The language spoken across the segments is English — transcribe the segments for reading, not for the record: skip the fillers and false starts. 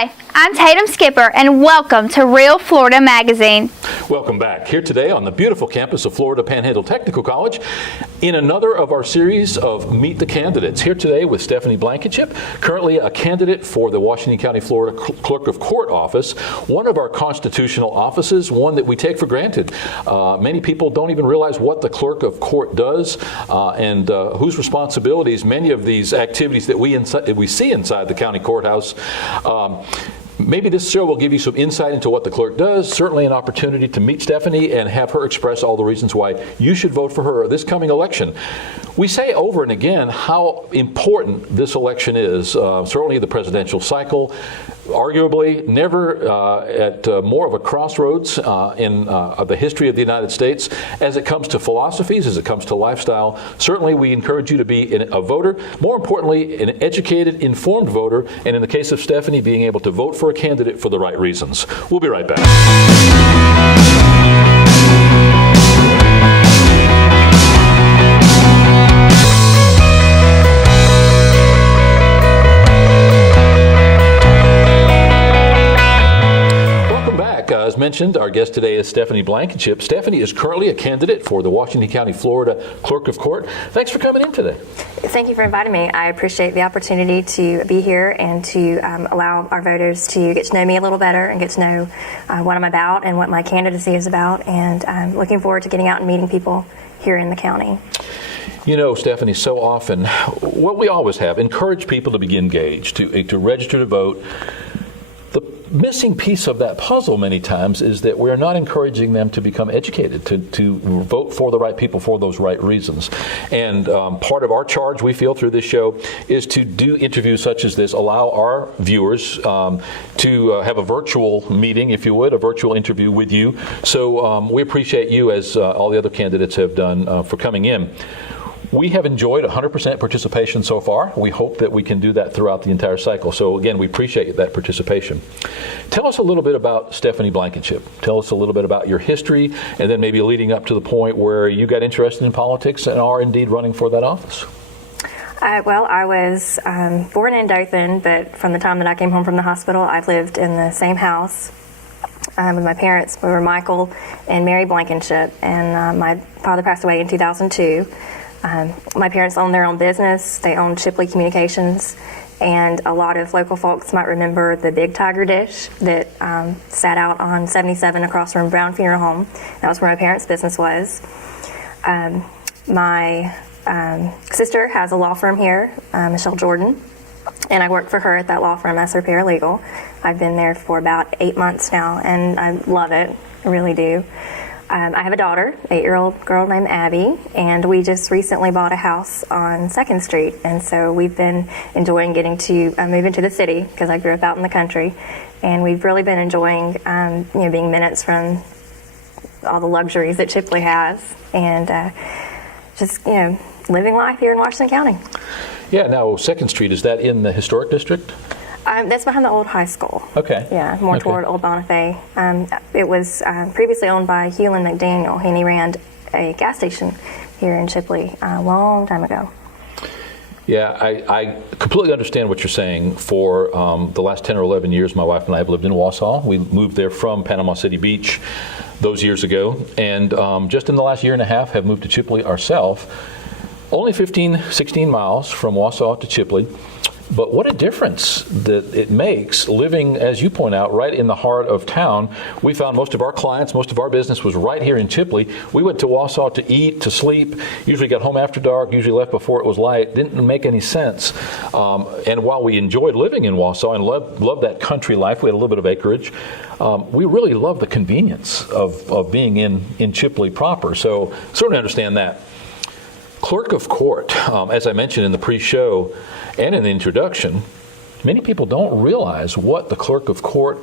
Hi, I'm Tatum Skipper, and welcome to Real Florida Magazine. Welcome back. Here today on the beautiful campus of Florida Panhandle Technical College in another of our series of Meet the Candidates. Here today with Stephanie Blankenship, currently a candidate for the Washington County, Florida Clerk of Court office, one of our constitutional offices, one that we take for granted. Many people don't even realize what the Clerk of Court does and whose responsibilities many of these activities that we see inside the county courthouse. Maybe this show will give you some insight into what the clerk does, certainly an opportunity to meet Stephanie and have her express all the reasons why you should vote for her this coming election. We say over and again how important this election is, certainly the presidential cycle, arguably never at more of a crossroads in the history of the United States as it comes to philosophies, as it comes to lifestyle. Certainly we encourage you to be a voter, more importantly an educated, informed voter, and in the case of Stephanie, being able to vote for a candidate for the right reasons. We'll be right back. As mentioned, our guest today is Stephanie Blankenship. Stephanie is currently a candidate for the Washington County, Florida Clerk of Court. Thanks for coming in today. Thank you for inviting me. I appreciate the opportunity to be here and to allow our voters to get to know me a little better and get to know what I'm about and what my candidacy is about. And I'm looking forward to getting out and meeting people here in the county. You know, Stephanie, so often, what we always have, encourage people to be engaged, to register to vote. The missing piece of that puzzle many times is that we're not encouraging them to become educated, to vote for the right people for those right reasons. And part of our charge, we feel, through this show is to do interviews such as this, allow our viewers to have a virtual meeting, if you would, a virtual interview with you. So we appreciate you, as all the other candidates have done, for coming in. We have enjoyed 100% participation so far. We hope that we can do that throughout the entire cycle. So again, we appreciate that participation. Tell us a little bit about Stephanie Blankenship. Tell us a little bit about your history, and then maybe leading up to the point where you got interested in politics and are indeed running for that office. Well, I was born in Dothan, but from the time that I came home from the hospital, I've lived in the same house with my parents. We were Michael and Mary Blankenship, and my father passed away in 2002. My parents owned their own business. They owned Shipley Communications, and a lot of local folks might remember the big tiger dish that sat out on 77 across from Brown Funeral Home. That was where my parents' business was. My sister has a law firm here, Michelle Jordan, and I work for her at that law firm as her paralegal. I've been there for about 8 months now, and I love it. I really do. I have a daughter, 8-year-old girl named Abby, and we just recently bought a house on 2nd Street, and so we've been enjoying getting to move into the city because I grew up out in the country, and we've really been enjoying being minutes from all the luxuries that Chipley has, and just living life here in Washington County. Yeah, now 2nd Street, is that in the historic district? That's behind the old high school. Okay. Yeah, more toward Old Bonifay. It was previously owned by Hewlin McDaniel, and he ran a gas station here in Chipley a long time ago. Yeah, I completely understand what you're saying. For the last 10 or 11 years, my wife and I have lived in Wausau. We moved there from Panama City Beach those years ago, and just in the last year and a half have moved to Chipley ourselves. Only 15, 16 miles from Wausau to Chipley. But what a difference that it makes living, as you point out, right in the heart of town. We found most of our clients, most of our business was right here in Chipley. We went to Wausau to eat, to sleep, usually got home after dark, usually left before it was light. Didn't make any sense. And while we enjoyed living in Wausau and loved that country life, we had a little bit of acreage, we really loved the convenience of being in Chipley proper. So certainly understand that. Clerk of Court, as I mentioned in the pre-show and in the introduction, many people don't realize what the Clerk of Court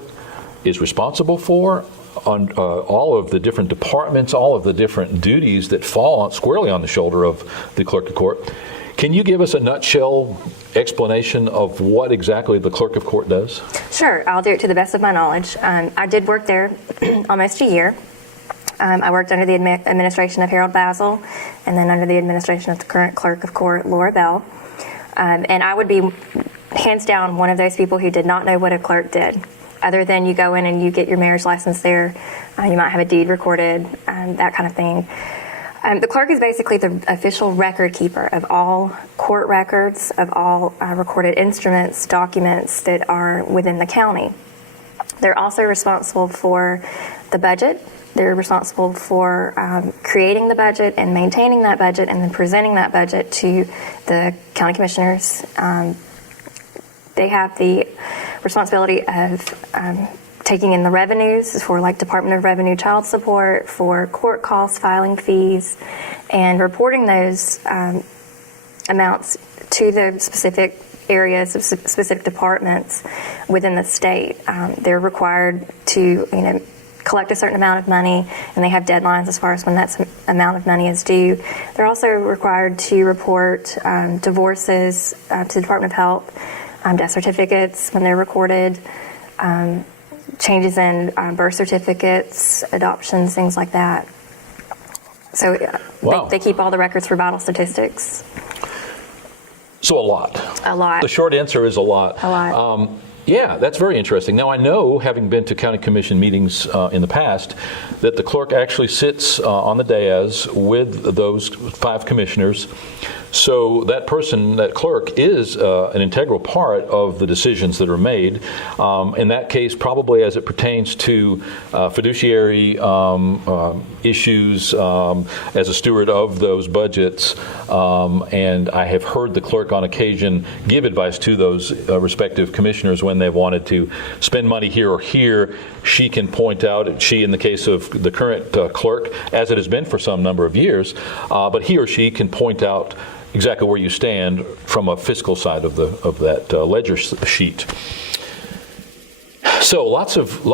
is responsible for, on all of the different departments, all of the different duties that fall squarely on the shoulder of the Clerk of Court. Can you give us a nutshell explanation of what exactly the Clerk of Court does? Sure, I'll do it to the best of my knowledge. I did work there almost a year. I worked under the administration of Harold Basil, and then under the administration of the current Clerk of Court, Laura Bell. And I would be hands down one of those people who did not know what a clerk did. Other than you go in and you get your marriage license there, you might have a deed recorded, that kind of thing. The clerk is basically the official record keeper of all court records, of all recorded instruments, documents that are within the county. They're also responsible for the budget. They're responsible for creating the budget and maintaining that budget and then presenting that budget to the county commissioners. They have the responsibility of taking in the revenues for like Department of Revenue child support, for court costs, filing fees, and reporting those amounts to the specific areas of specific departments within the state. They're required to, collect a certain amount of money, and they have deadlines as far as when that amount of money is due. They're also required to report divorces to the Department of Health, death certificates when they're recorded, changes in birth certificates, adoptions, things like that. So Wow. they keep all the records for vital statistics. So a lot. A lot. The short answer is a lot. A lot. Yeah, that's very interesting. Now, I know, having been to county commission meetings in the past, that the clerk actually sits on the dais with those 5 commissioners. So that person, that clerk, is an integral part of the decisions that are made. In that case, probably as it pertains to fiduciary issues as a steward of those budgets. And I have heard the clerk on occasion give advice to those respective commissioners when they've wanted to spend money here or here. She can point out, she in the case of the current clerk, as it has been for some number of years, but he or she can point out exactly where you stand from a fiscal side of that ledger sheet. So lots of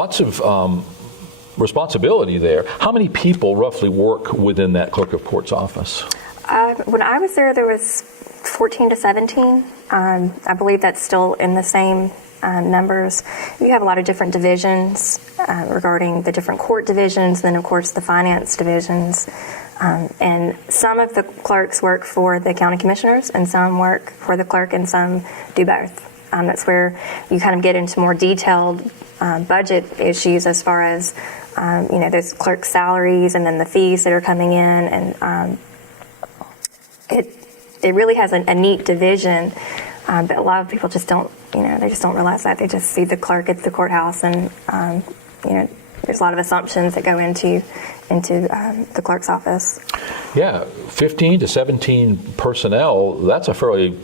responsibility there. How many people roughly work within that Clerk of Court's office? When I was there was 14 to 17. I believe that's still in the same numbers. You have a lot of different divisions regarding the different court divisions, then of course the finance divisions. And some of the clerks work for the county commissioners and some work for the clerk and some do both. That's where you kind of get into more detailed budget issues as far as, those clerk salaries and then the fees that are coming in. And it really has a neat division, but a lot of people just don't, they just don't realize that. They just see the clerk at the courthouse and, there's a lot of assumptions that go into the clerk's office. Yeah, 15 to 17 personnel, that's a fairly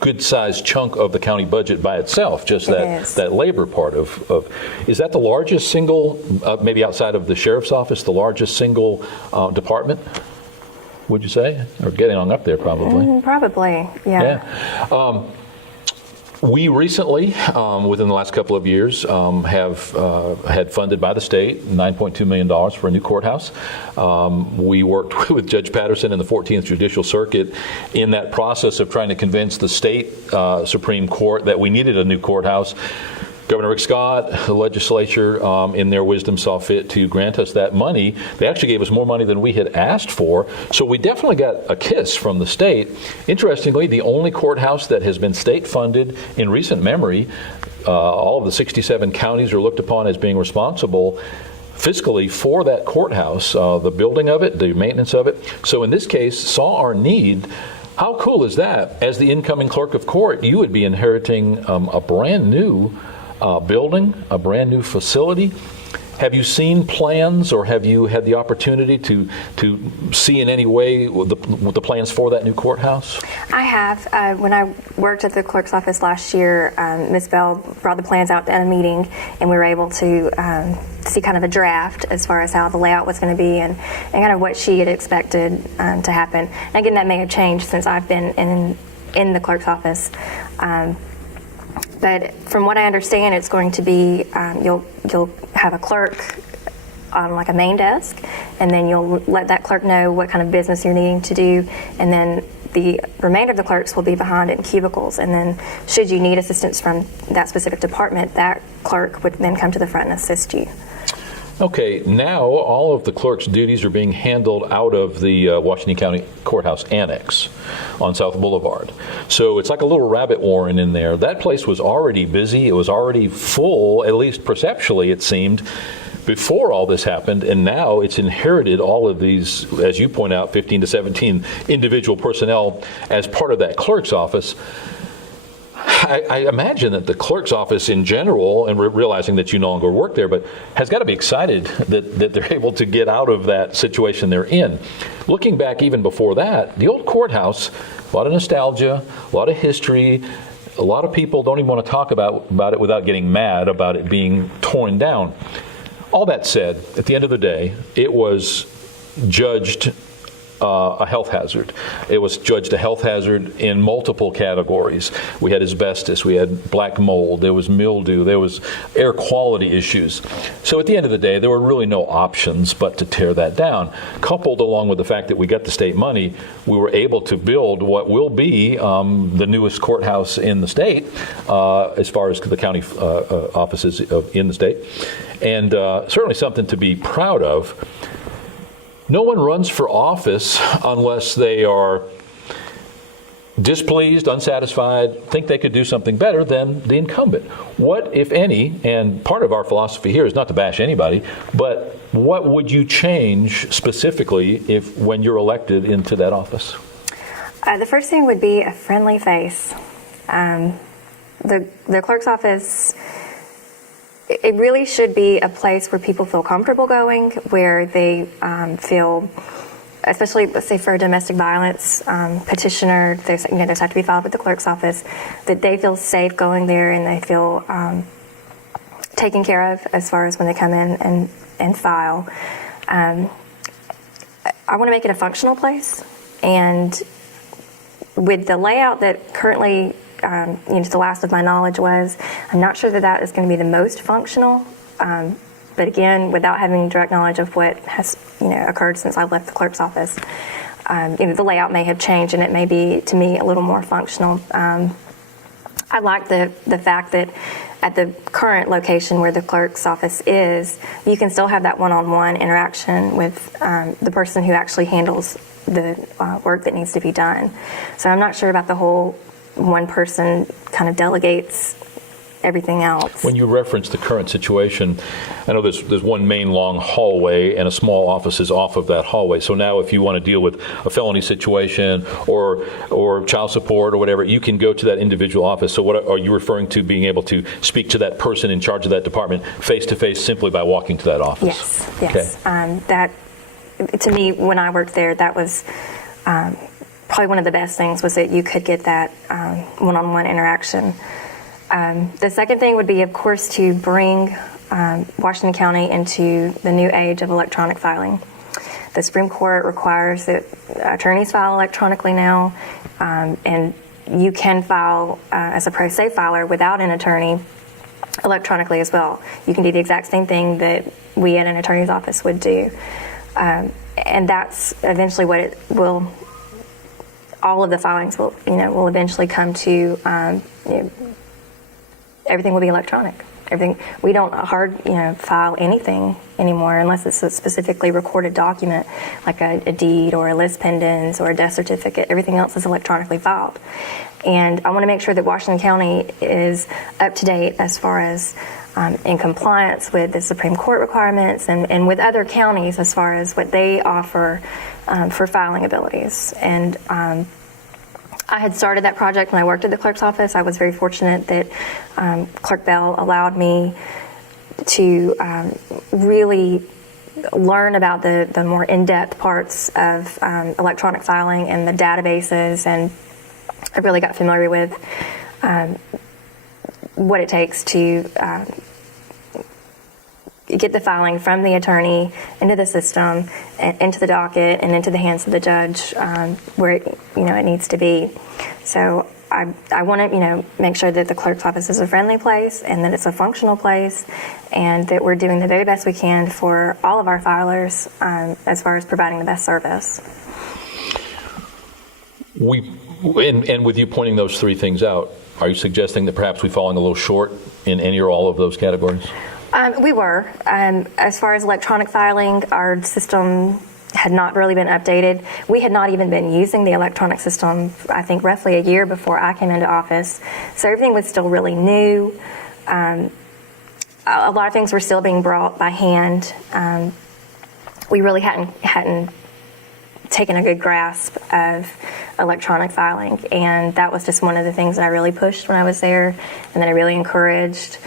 good-sized chunk of the county budget by itself, just that labor part of. Is that the largest single, maybe outside of the sheriff's office, the largest single department, would you say? Or getting on up there, probably. Probably, yeah. We recently, within the last couple of years, have had funded by the state $9.2 million for a new courthouse. We worked with Judge Patterson in the 14th Judicial Circuit in that process of trying to convince the state Supreme Court that we needed a new courthouse. Governor Rick Scott, the legislature, in their wisdom, saw fit to grant us that money. They actually gave us more money than we had asked for, so we definitely got a kiss from the state. Interestingly, the only courthouse that has been state-funded in recent memory, all of the 67 counties are looked upon as being responsible fiscally for that courthouse, the building of it, the maintenance of it. So in this case, saw our need. How cool is that? As the incoming Clerk of Court, you would be inheriting a brand new building, a brand new facility. Have you seen plans, or have you had the opportunity to see in any way the plans for that new courthouse? I have. When I worked at the clerk's office last year, Ms. Bell brought the plans out at a meeting, and we were able to see kind of a draft as far as how the layout was going to be and kind of what she had expected to happen. And again, that may have changed since I've been in the clerk's office. But from what I understand, it's going to be you'll have a clerk on like a main desk, and then you'll let that clerk know what kind of business you're needing to do, and then the remainder of the clerks will be behind in cubicles. And then should you need assistance from that specific department, that clerk would then come to the front and assist you. Okay, now all of the clerk's duties are being handled out of the Washington County Courthouse Annex on South Boulevard. So it's like a little rabbit warren in there. That place was already busy. It was already full, at least perceptually it seemed, before all this happened, and now it's inherited all of these, as you point out, 15 to 17 individual personnel as part of that clerk's office. I imagine that the clerk's office in general, and realizing that you no longer work there, but has got to be excited that they're able to get out of that situation they're in. Looking back even before that, the old courthouse, a lot of nostalgia, a lot of history. A lot of people don't even want to talk about it without getting mad about it being torn down. All that said, at the end of the day, it was judged a health hazard. It was judged a health hazard in multiple categories. We had asbestos, we had black mold, there was mildew, there was air quality issues. So at the end of the day, there were really no options but to tear that down. Coupled along with the fact that we got the state money, we were able to build what will be the newest courthouse in the state, as far as the county offices in the state, and certainly something to be proud of. No one runs for office unless they are displeased, unsatisfied, think they could do something better than the incumbent. What, if any, and part of our philosophy here is not to bash anybody, but what would you change specifically when you're elected into that office? The first thing would be a friendly face. The clerk's office, it really should be a place where people feel comfortable going, where they feel, especially let's say for a domestic violence petitioner, there's have to be filed with the clerk's office, that they feel safe going there and they feel taken care of as far as when they come in and file. I want to make it a functional place, and with the layout that currently to the last of my knowledge was, I'm not sure that is going to be the most functional, but again, without having direct knowledge of what has occurred since I left the clerk's office, the layout may have changed and it may be, to me, a little more functional. I like the fact that at the current location where the clerk's office is, you can still have that one-on-one interaction with the person who actually handles the work that needs to be done. So I'm not sure about the whole one person kind of delegates everything else. When you reference the current situation, I know there's one main long hallway and a small office is off of that hallway. So now if you want to deal with a felony situation or child support or whatever, you can go to that individual office. So what are you referring to, being able to speak to that person in charge of that department face to face simply by walking to that office? Yes. Okay. That, to me, when I worked there, that was probably one of the best things, was that you could get that one-on-one interaction. The second thing would be, of course, to bring Washington County into the new age of electronic filing. The Supreme Court requires that attorneys file electronically now, and you can file as a pro se filer without an attorney electronically as well. You can do the exact same thing that we at an attorney's office would do. And that's eventually what it will, all of the filings will eventually come to, everything will be electronic. Everything, we don't file anything anymore unless it's a specifically recorded document, like a deed or a lis pendens or a death certificate. Everything else is electronically filed. And I want to make sure that Washington County is up to date as far as in compliance with the Supreme Court requirements and with other counties as far as what they offer for filing abilities. And I had started that project when I worked at the clerk's office. I was very fortunate that Clerk Bell allowed me to really learn about the more in-depth parts of electronic filing and the databases, and I really got familiar with what it takes to get the filing from the attorney into the system, into the docket, and into the hands of the judge where it needs to be. So I want to make sure that the clerk's office is a friendly place and that it's a functional place, and that we're doing the very best we can for all of our filers as far as providing the best service. And with you pointing those three things out, are you suggesting that perhaps we've fallen a little short in any or all of those categories? We were. As far as electronic filing, our system had not really been updated. We had not even been using the electronic system, I think, roughly a year before I came into office. So everything was still really new. A lot of things were still being brought by hand. We really hadn't taken a good grasp of electronic filing, and that was just one of the things that I really pushed when I was there, and that I really encouraged.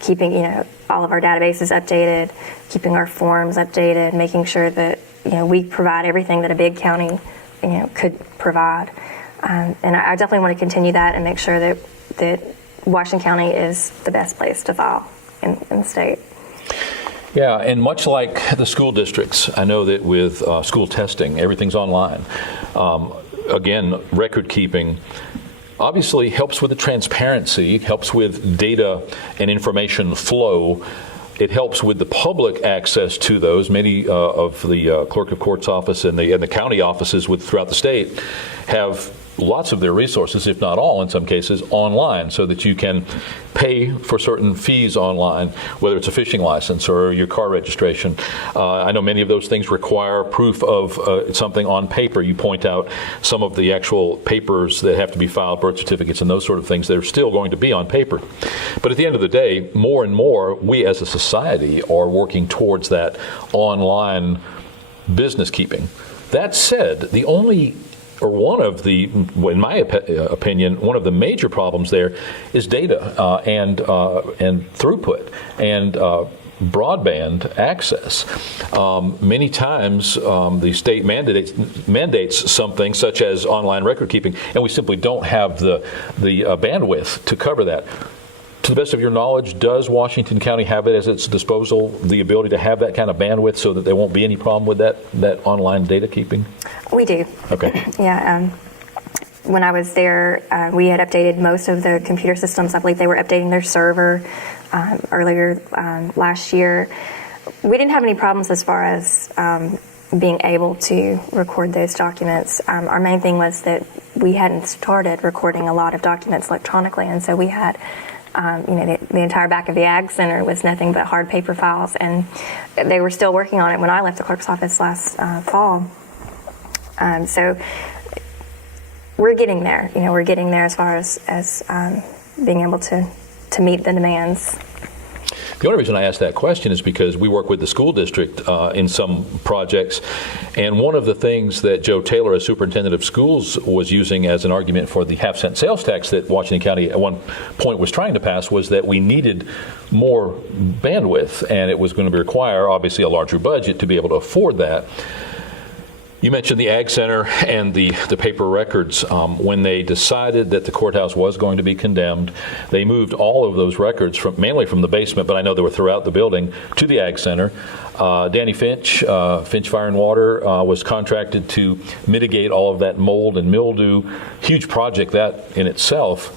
Keeping, all of our databases updated, keeping our forms updated, making sure that, we provide everything that a big county, could provide. And I definitely want to continue that and make sure that Washington County is the best place to file in the state. Yeah, and much like the school districts, I know that with school testing, everything's online. Again, record keeping obviously helps with the transparency, helps with data and information flow. It helps with the public access to those. Many of the Clerk of Court's office and the county offices throughout the state have lots of their resources, if not all in some cases, online, so that you can pay for certain fees online, whether it's a fishing license or your car registration. I know many of those things require proof of something on paper. You point out some of the actual papers that have to be filed, birth certificates and those sort of things that are still going to be on paper. But at the end of the day, more and more, we as a society are working towards that online business keeping. That said, the only one of the, in my opinion, one of the major problems there is data and throughput and broadband access. Many times the state mandates something such as online record keeping, and we simply don't have the bandwidth to cover that. To the best of your knowledge, does Washington County have it at its disposal, the ability to have that kind of bandwidth so that there won't be any problem with that online data keeping? We do. Okay. Yeah. When I was there, we had updated most of the computer systems. I believe they were updating their server earlier last year. We didn't have any problems as far as being able to record those documents. Our main thing was that we hadn't started recording a lot of documents electronically, and so we had the entire back of the Ag Center was nothing but hard paper files, and they were still working on it when I left the clerk's office last fall. So we're getting there. We're getting there as far as being able to meet the demands. The only reason I ask that question is because we work with the school district in some projects, and one of the things that Joe Taylor, as superintendent of schools, was using as an argument for the half-cent sales tax that Washington County at one point was trying to pass was that we needed more bandwidth, and it was going to require, obviously, a larger budget to be able to afford that. You mentioned the Ag Center and the paper records. When they decided that the courthouse was going to be condemned, they moved all of those records mainly from the basement, but I know they were throughout the building, to the Ag Center. Danny Finch, Finch Fire and Water, was contracted to mitigate all of that mold and mildew. Huge project that in itself.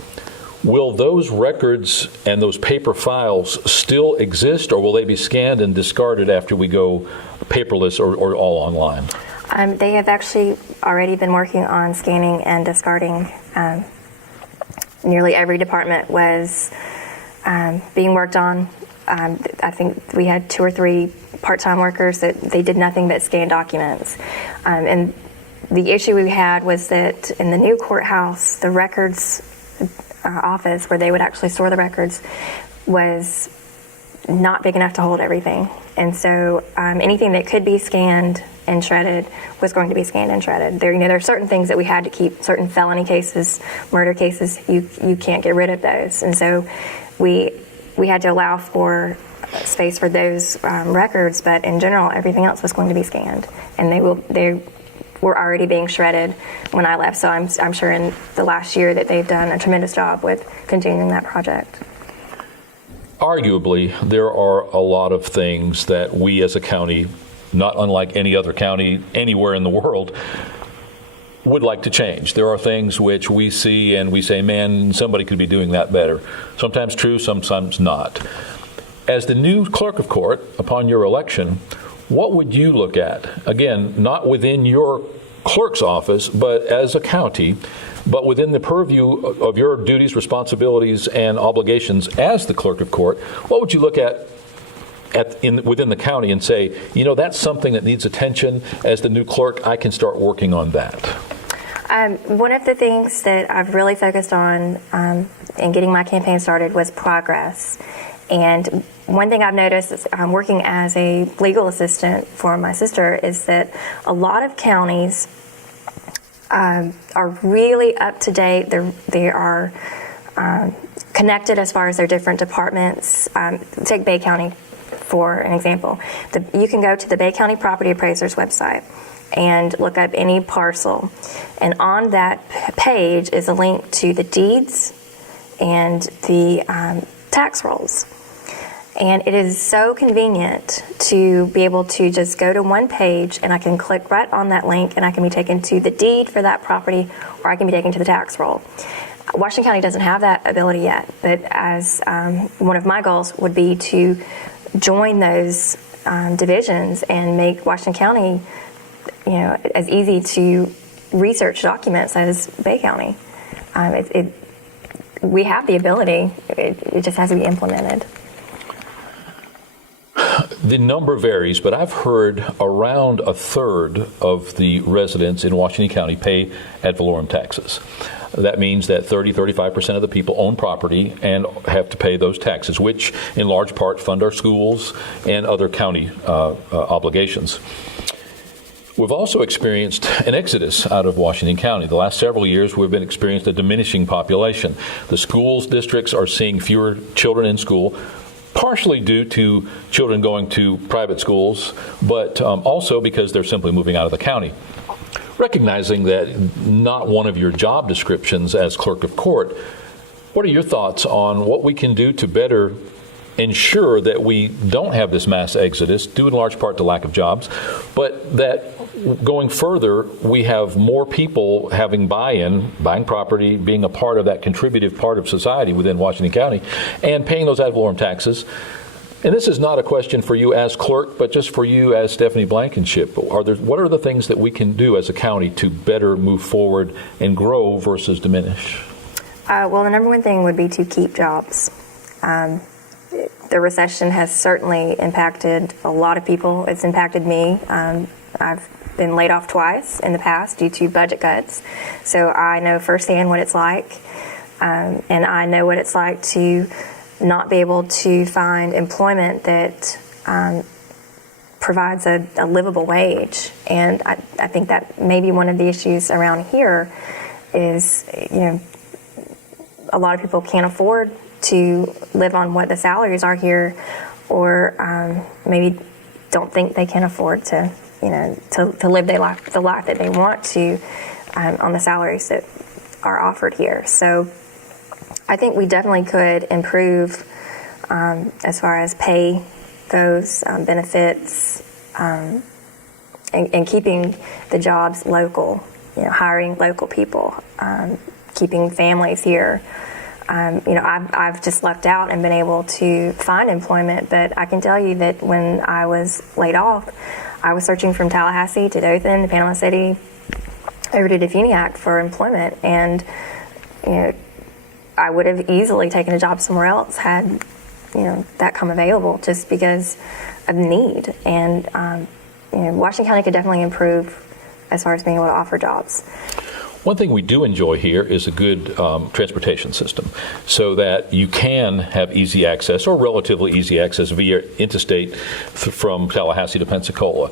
Will those records and those paper files still exist, or will they be scanned and discarded after we go paperless or all online? They have actually already been working on scanning and discarding. Nearly every department was being worked on. I think we had 2 or 3 part-time workers that they did nothing but scan documents. And the issue we had was that in the new courthouse, the records office where they would actually store the records was not big enough to hold everything. And so anything that could be scanned and shredded was going to be scanned and shredded. There are certain things that we had to keep, certain felony cases, murder cases, you can't get rid of those. And so we had to allow for space for those records, but in general, everything else was going to be scanned. And they were already being shredded when I left. So I'm sure in the last year that they've done a tremendous job with continuing that project. Arguably, there are a lot of things that we as a county, not unlike any other county anywhere in the world, would like to change. There are things which we see and we say, man, somebody could be doing that better. Sometimes true, sometimes not. As the new Clerk of Court, upon your election, what would you look at? Again, not within your clerk's office, but as a county, but within the purview of your duties, responsibilities, and obligations as the clerk of court, what would you look at within the county and say, that's something that needs attention. As the new clerk, I can start working on that? One of the things that I've really focused on in getting my campaign started was progress. And one thing I've noticed is working as a legal assistant for my sister is that a lot of counties are really up to date. They are connected as far as their different departments. Take Bay County for an example. You can go to the Bay County Property Appraiser's website and look up any parcel. And on that page is a link to the deeds and the tax rolls. And it is so convenient to be able to just go to one page and I can click right on that link and I can be taken to the deed for that property, or I can be taken to the tax roll. Washington County doesn't have that ability yet, but as one of my goals would be to join those divisions and make Washington County, as easy to research documents as Bay County. We have the ability. It just has to be implemented. The number varies, but I've heard around a third of the residents in Washington County pay ad valorem taxes. That means that 35% of the people own property and have to pay those taxes, which in large part fund our schools and other county obligations. We've also experienced an exodus out of Washington County. The last several years, we've been experienced a diminishing population. The schools districts are seeing fewer children in school, partially due to children going to private schools, but also because they're simply moving out of the county. Recognizing that not one of your job descriptions as clerk of court, what are your thoughts on what we can do to better ensure that we don't have this mass exodus, due in large part to lack of jobs, but that going further, we have more people having buy-in, buying property, being a part of that contributive part of society within Washington County, and paying those ad valorem taxes? And this is not a question for you as clerk, but just for you as Stephanie Blankenship. What are the things that we can do as a county to better move forward and grow versus diminish? Well, the number one thing would be to keep jobs. The recession has certainly impacted a lot of people. It's impacted me. I've been laid off twice in the past due to budget cuts. So I know firsthand what it's like. And I know what it's like to not be able to find employment that provides a livable wage. And I think that maybe one of the issues around here is, a lot of people can't afford to live on what the salaries are here, or maybe don't think they can afford to live the life that they want to on the salaries that are offered here. So I think we definitely could improve as far as pay goes, benefits, and keeping the jobs local, hiring local people, keeping families here. I've just lucked out and been able to find employment, but I can tell you that when I was laid off, I was searching from Tallahassee to Dothan to Panama City over to Defuniak for employment, and I would have easily taken a job somewhere else had that come available, just because of need. And Washington County could definitely improve as far as being able to offer jobs. One thing we do enjoy here is a good transportation system, so that you can have easy access, or relatively easy access, via interstate from Tallahassee to Pensacola,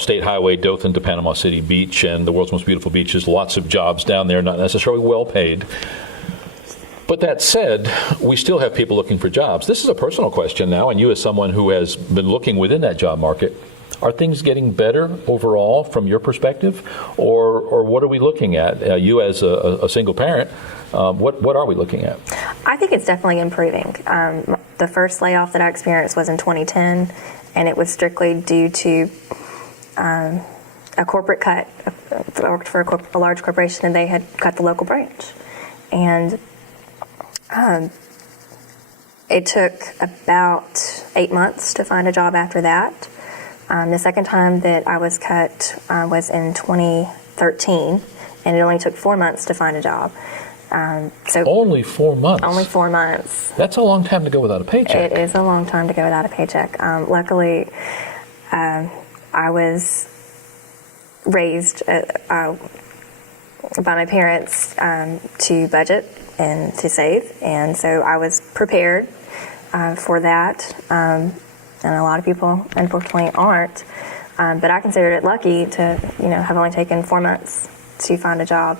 State Highway Dothan to Panama City Beach, and the world's most beautiful beaches. Lots of jobs down there, not necessarily well paid. But that said, we still have people looking for jobs. This is a personal question now, and you as someone who has been looking within that job market, are things getting better overall from your perspective, or what are we looking at? You as a single parent, what are we looking at? I think it's definitely improving. The first layoff that I experienced was in 2010, and it was strictly due to a corporate cut. I worked for a large corporation, and they had cut the local branch. And it took about 8 months to find a job after that. The second time that I was cut was in 2012, 13, and it only took 4 months to find a job. So only 4 months? Only 4 months. That's a long time to go without a paycheck. It is a long time to go without a paycheck. Luckily, I was raised by my parents to budget and to save, and so I was prepared for that. And a lot of people, unfortunately, aren't. But I considered it lucky to, have only taken 4 months to find a job.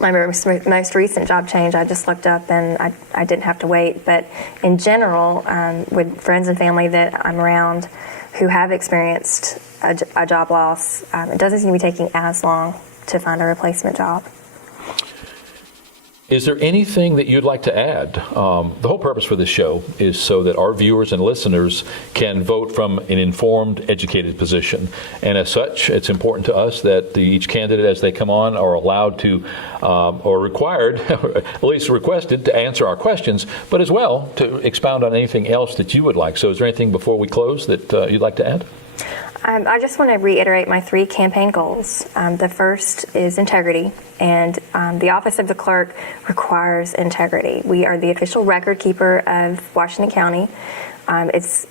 My most recent job change, I just looked up and I didn't have to wait. But in general, with friends and family that I'm around who have experienced a job loss, it doesn't seem to be taking as long to find a replacement job. Is there anything that you'd like to add? The whole purpose for this show is so that our viewers and listeners can vote from an informed, educated position. And as such, it's important to us that each candidate, as they come on, are allowed to, or required, at least requested, to answer our questions, but as well to expound on anything else that you would like. So is there anything before we close that you'd like to add? I just want to reiterate my 3 campaign goals. The first is integrity, and the office of the clerk requires integrity. We are the official record keeper of Washington County. It's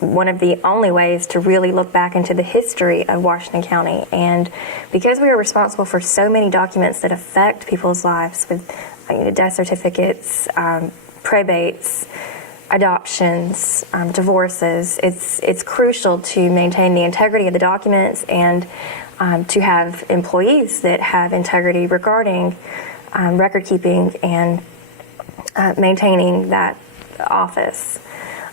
one of the only ways to really look back into the history of Washington County, and because we are responsible for so many documents that affect people's lives, with death certificates, probates, adoptions, divorces, it's crucial to maintain the integrity of the documents and to have employees that have integrity regarding record keeping and maintaining that office.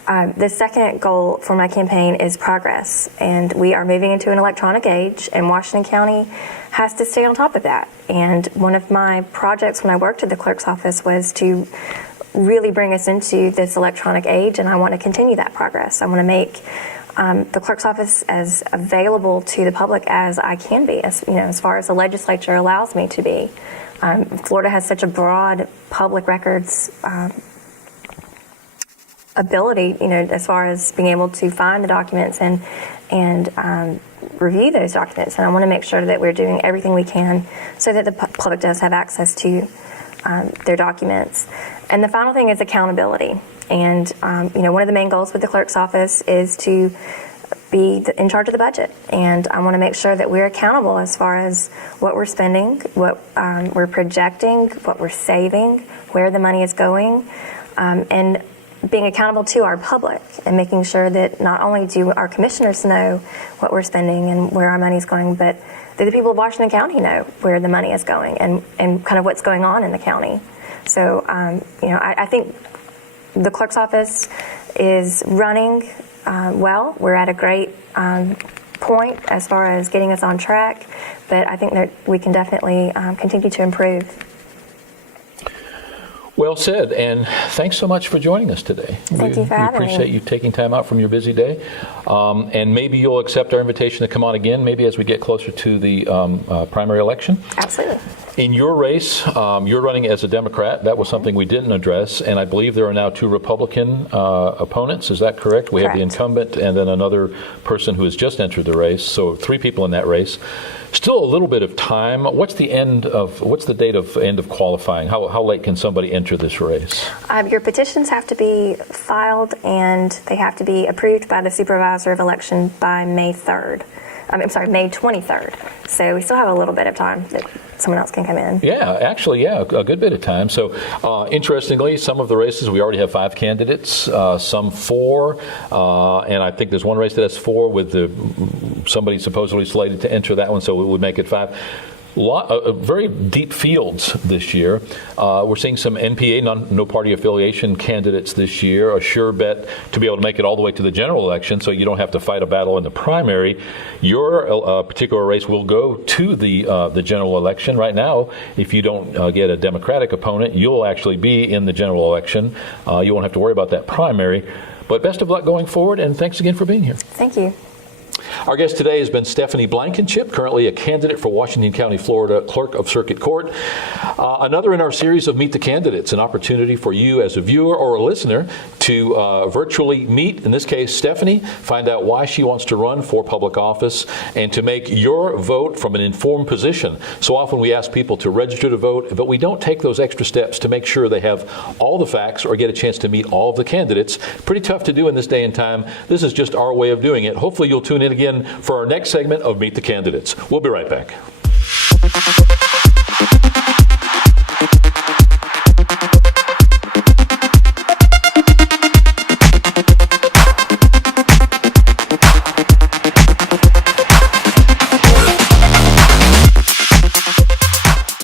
The second goal for my campaign is progress, and we are moving into an electronic age, and Washington County has to stay on top of that. And one of my projects when I worked at the clerk's office was to really bring us into this electronic age, and I want to continue that progress. I want to make the clerk's office as available to the public as I can be, as far as the legislature allows me to be. Florida has such a broad public records ability, as far as being able to find the documents and review those documents. And I want to make sure that we're doing everything we can so that the public does have access to their documents. And the final thing is accountability. And, one of the main goals with the clerk's office is to be in charge of the budget. And I want to make sure that we're accountable as far as what we're spending, what we're projecting, what we're saving, where the money is going, and being accountable to our public and making sure that not only do our commissioners know what we're spending and where our money is going, but that the people of Washington County know where the money is going and kind of what's going on in the county. So, I think the clerk's office is running well. We're at a great point as far as getting us on track, but I think that we can definitely continue to improve. Well said, and thanks so much for joining us today. Thank you for having me. We appreciate you taking time out from your busy day, and maybe you'll accept our invitation to come on again, maybe as we get closer to the primary election. Absolutely. In your race, you're running as a Democrat. That was something we didn't address, and I believe there are now 2 Republican opponents. Is that correct? We have the incumbent and then another person who has just entered the race, so 3 people in that race. Still a little bit of time. What's the date of end of qualifying? How late can somebody enter this race? Your petitions have to be filed and they have to be approved by the supervisor of election by May 23rd. So we still have a little bit of time that someone else can come in. Yeah, actually, a good bit of time. So interestingly, some of the races, we already have 5 candidates, some 4, and I think there's one race that has 4 with somebody supposedly slated to enter that one, so it would make it 5. Very deep fields this year. We're seeing some NPA, no party affiliation candidates this year. A sure bet to be able to make it all the way to the general election, so you don't have to fight a battle in the primary. Your particular race will go to the general election. Right now, if you don't get a Democratic opponent, you'll actually be in the general election. You won't have to worry about that primary. But best of luck going forward, and thanks again for being here. Thank you. Our guest today has been Stephanie Blankenship, currently a candidate for Washington County, Florida Clerk of Circuit Court. Another in our series of Meet the Candidates, an opportunity for you as a viewer or a listener to virtually meet, in this case, Stephanie, find out why she wants to run for public office, and to make your vote from an informed position. So often we ask people to register to vote, but we don't take those extra steps to make sure they have all the facts or get a chance to meet all of the candidates. Pretty tough to do in this day and time. This is just our way of doing it. Hopefully you'll tune in again for our next segment of Meet the Candidates. We'll be right back.